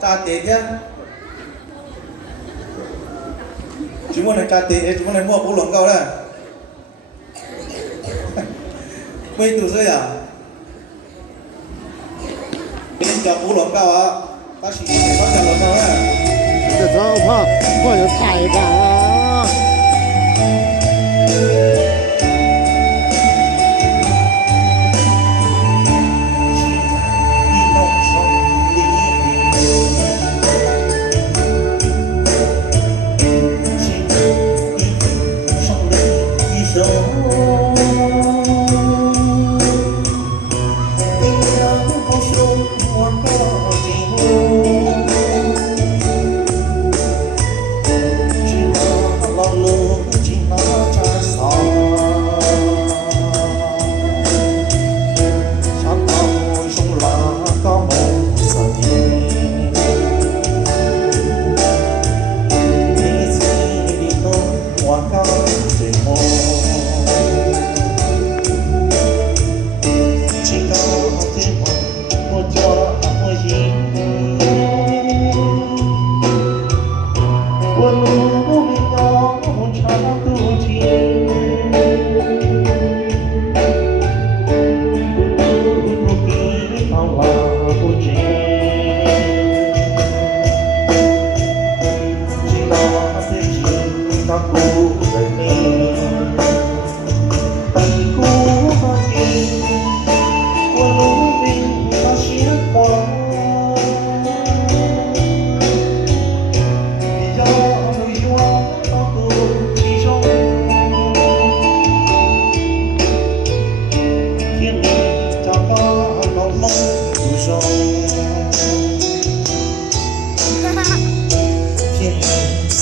炸碟呀，怎么能炸碟？怎么能摸不拢够了？ไม่ดูซะอย่างเป็นจับปูหลงเก่าอ่ะตาฉีเขาจับหลงเก่าอ่ะ这时候พ่อ有ถ่ายกัน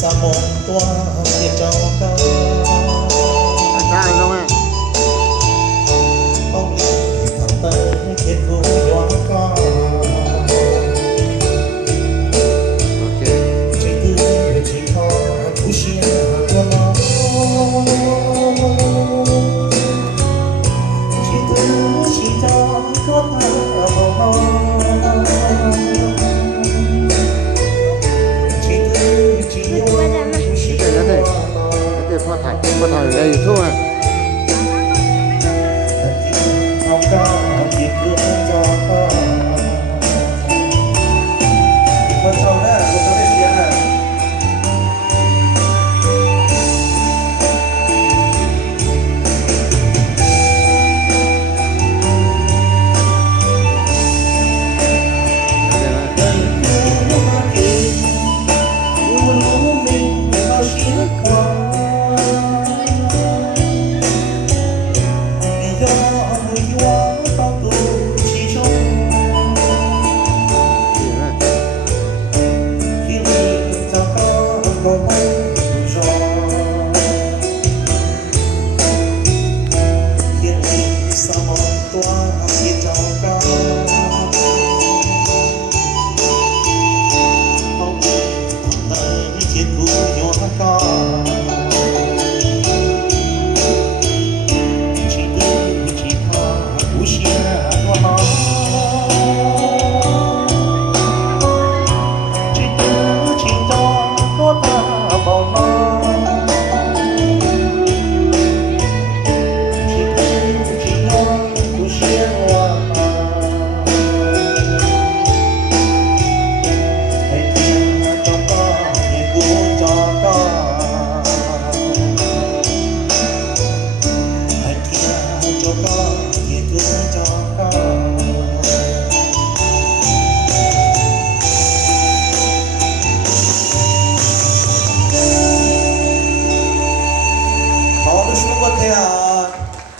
sa một toa thiệt cho caถ่ายแล้วแม่ không thằng tới thiệt vui doan ca โอเค chỉ tư chỉ có cú xia của nó chỉ tư chỉ cho có ta vàoพ่อถ่ายในยูทูบอ่ะ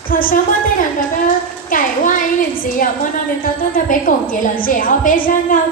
เขาชอบว่าแต่หนังก็ไก่ว่าอีหนึ่งสีอ่ะเมื่อนอนหนึ่งเขาต้องจะไปก่งเกลือเสียเอาไปช่างเงา